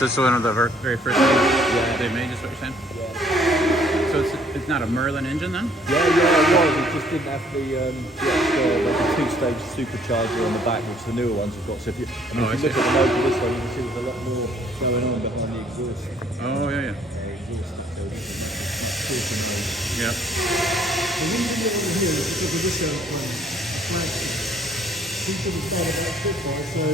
So this is one of the very first ones that they made, is what you're saying? Yeah. So it's not a Merlin engine then? Yeah, it was. It just didn't have like a two-stage supercharger on the back, which the newer ones have got. So if you, if you look at the motor of this one, you can see there's a lot more going on behind the exhaust. Oh, yeah. Yeah. The reason they're on here is because of this airplane, flagship. People have started about Spitfire, so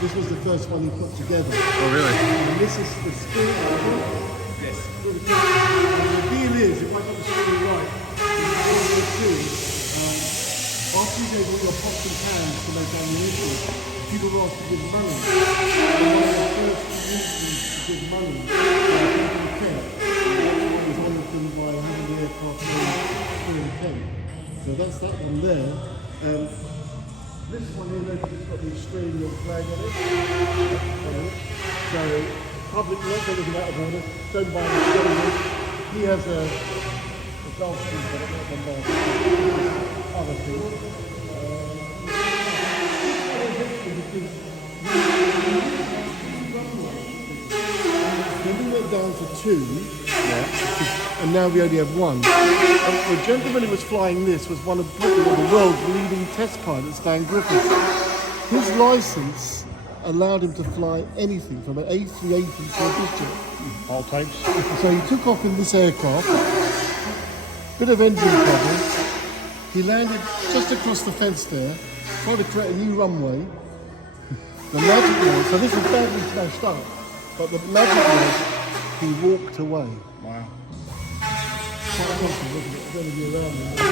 this was the first one he put together. Oh, really? And this is the spirit. Yes. The deal is, if I got the story right, what they do, after you gave all your pots and pans to make ammunition, people were asked to give money. And one of the first reasons to give money, people care. Was honoured them by having the aircraft here in Kent. So that's that one there. This one here, notice it's got the Australian flag on it. So, public work, everything out of order. Don't buy the Australian. He has a golf team, but it's not one more. Other thing. Then we went down to 2. And now we only have 1. The gentleman who was flying this was one of probably the world's leading test pilots, Dan Griffiths. His license allowed him to fly anything from an A380 to a bizjet. All types. So he took off in this aircraft, bit of engine problems. He landed just across the fence there, tried to create a new runway. The magic was, so this is badly smashed up, but the magic was he walked away. Wow. Quite a wasn't it? It's going to be around.